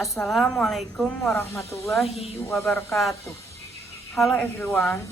Assalamualaikum warahmatullahi wabarakatuh. Hello everyone,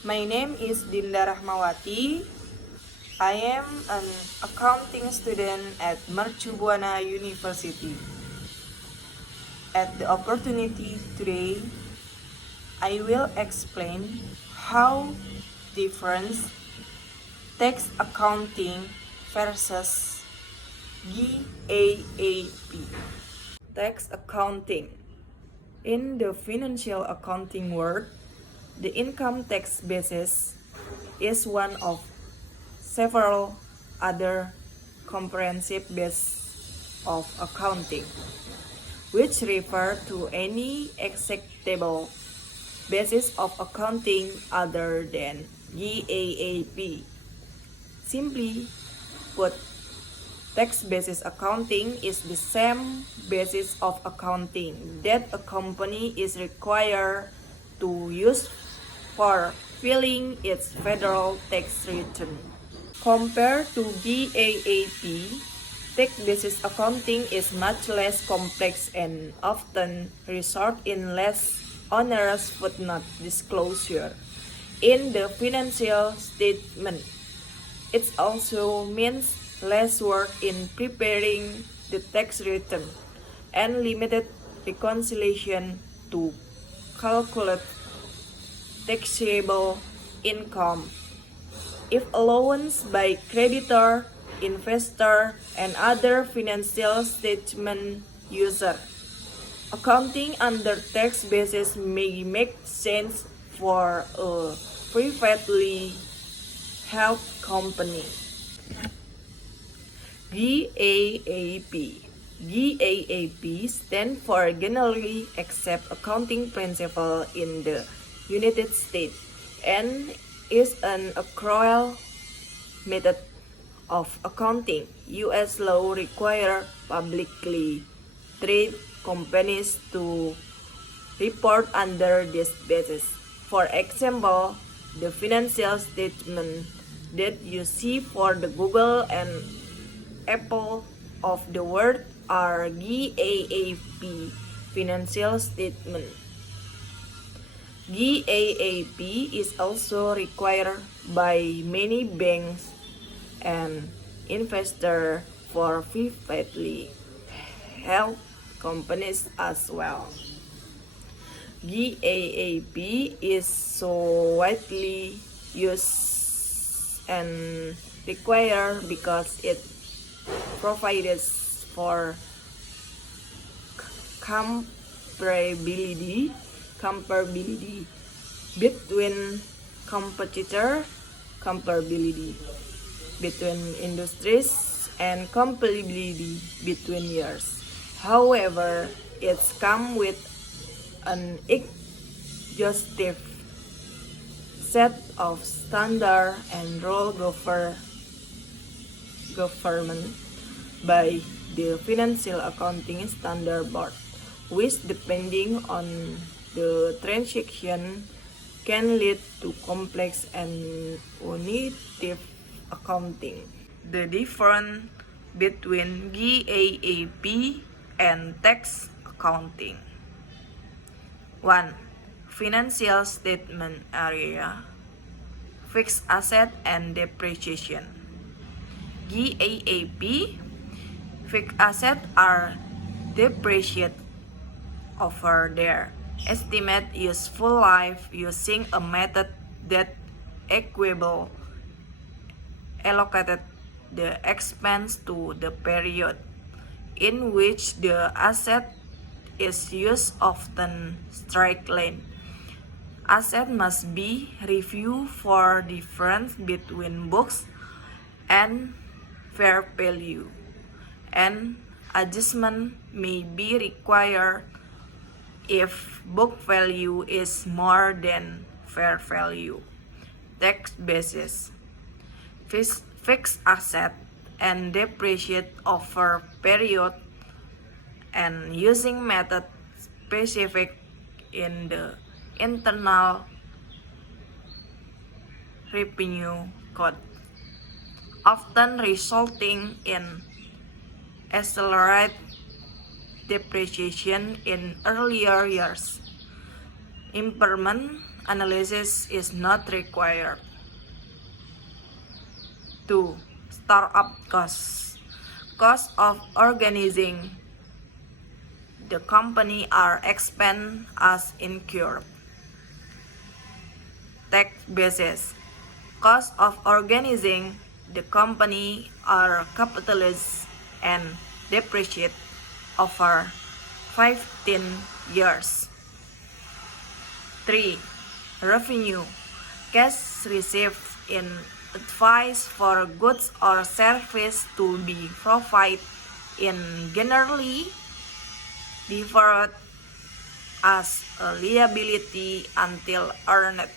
my name is Dinda Rahmawati. I am an accounting student at Mercu Buana University. At the opportunity today, I will explain how difference tax accounting versus GAAP. Tax accounting. In the financial accounting world, the income tax basis is one of several other comprehensive bases of accounting, which refer to any acceptable basis of accounting other than GAAP. Simply put, tax basis accounting is the same basis of accounting that a company is required to use for filing its federal tax return. Compared to GAAP, tax basis accounting is much less complex and often results in less onerous footnote disclosure in the financial statement. It also means less work in preparing the tax return and limited reconciliation to calculate taxable income. If allowance by creditor, investor, and other financial statement user, accounting under tax basis may make sense for a privately held company. GAAP. GAAP stands for Generally Accepted Accounting Principle in the United States and is an accrual method of accounting. U.S. law requires publicly traded companies to report under this basis. For example, the financial statement that you see for the Google and Apple of the world are GAAP financial statement. GAAP is also required by many banks and investors for privately held companies as well. GAAP is so widely used and required because it provides for comparability between competitors, comparability between industries, and comparability between years. However, it's come with an exhaustive set of standards and rules government by the Financial Accounting Standard Board, which depending on the transaction can lead to complex and punitive accounting. The difference between GAAP and tax accounting. 1. Financial statement area, fixed asset and depreciation. GAAP, fixed assets are depreciated over their estimated useful life using a method that equable allocated the expense to the period in which the asset is used, often straight line. Asset must be reviewed for difference between books and fair value, and adjustment may be required if book value is more than fair value. Tax basis, fixed asset and depreciate over period and using method specific in the Internal Revenue Code, often resulting in accelerated depreciation in earlier years. Impairment analysis is not required. 2. Startup costs. Costs of organizing the company are expensed as incurred. Tax basis. Costs of organizing the company are capitalized and depreciated over 15 years. 3. Revenue. Cash received in advance for goods or service to be provided in generally deferred as a liability until earned.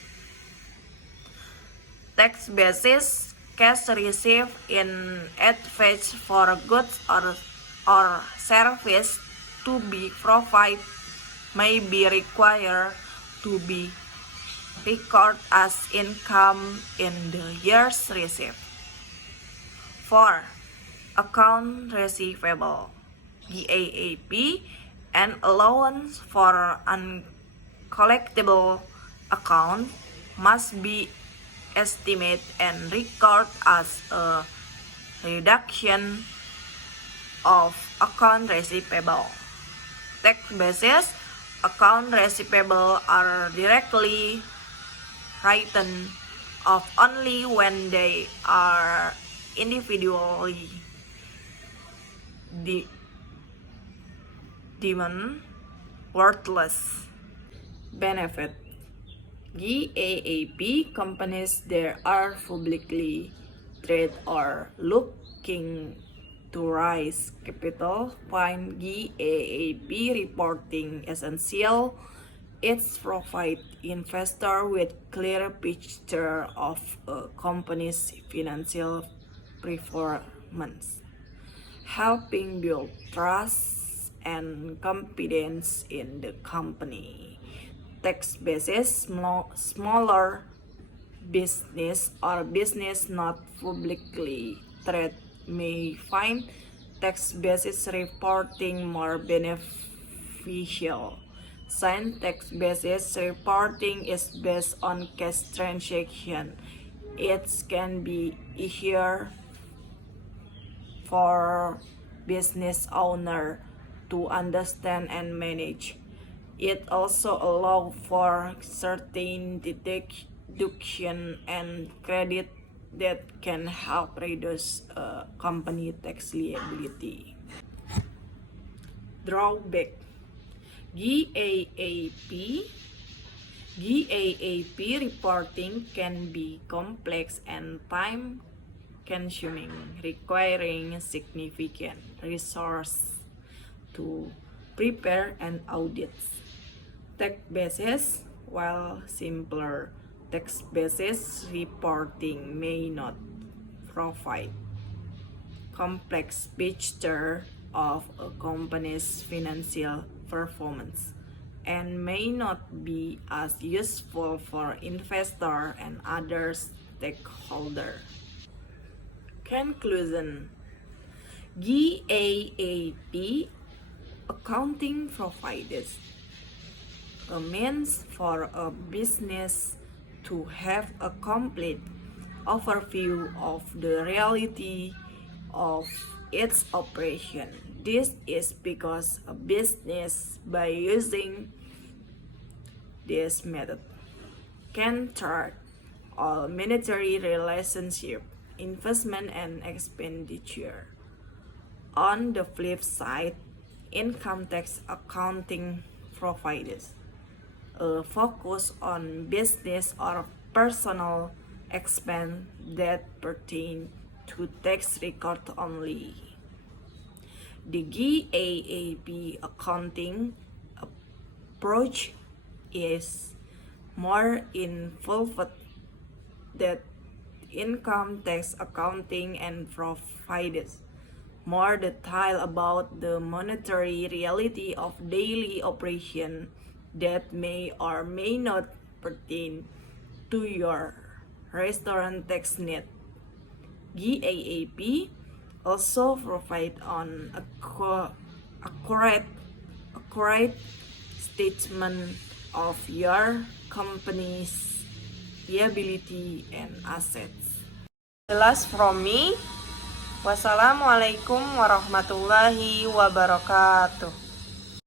Tax basis. Cash received in advance for goods or service to be provided may be required to be recorded as income in the years received. 4. Account receivable. GAAP and allowance for uncollectible account must be estimated and recorded as a reduction of account receivable. Tax basis. Account receivable are directly written off only when they are individually deemed worthless. Benefit. GAAP companies that are publicly traded or looking to raise capital find GAAP reporting essential. It provides investors with clear picture of a company's financial performance, helping build trust and confidence in the company. Tax basis. Smaller business or business not publicly traded may find tax basis reporting more beneficial. Since tax basis reporting is based on cash transaction, it can be easier for business owner to understand and manage. It also allows for certain deduction and credit that can help reduce company tax liability. Drawback. GAAP reporting can be complex and time-consuming, requiring significant resources to prepare and audit. Tax basis. While simpler tax basis reporting may not provide complex picture of a company's financial performance and may not be as useful for investors and other stakeholders. Conclusion. GAAP accounting provides a means for a business to have a complete overview of the reality of its operation. This is because a business, by using this method, can track all monetary relationship, investment and expenditure. On the flip side, income tax accounting provides a focus on business or personal expense that pertain to tax record only. The GAAP accounting approach is more involved than income tax accounting and provides more detail about the monetary reality of daily operation that may or may not pertain to your restaurant tax net. GAAP also provide an accurate accurate statement of your company's liability and assets. Jelas from me. Wassalamualaikum warahmatullahi wabarakatuh.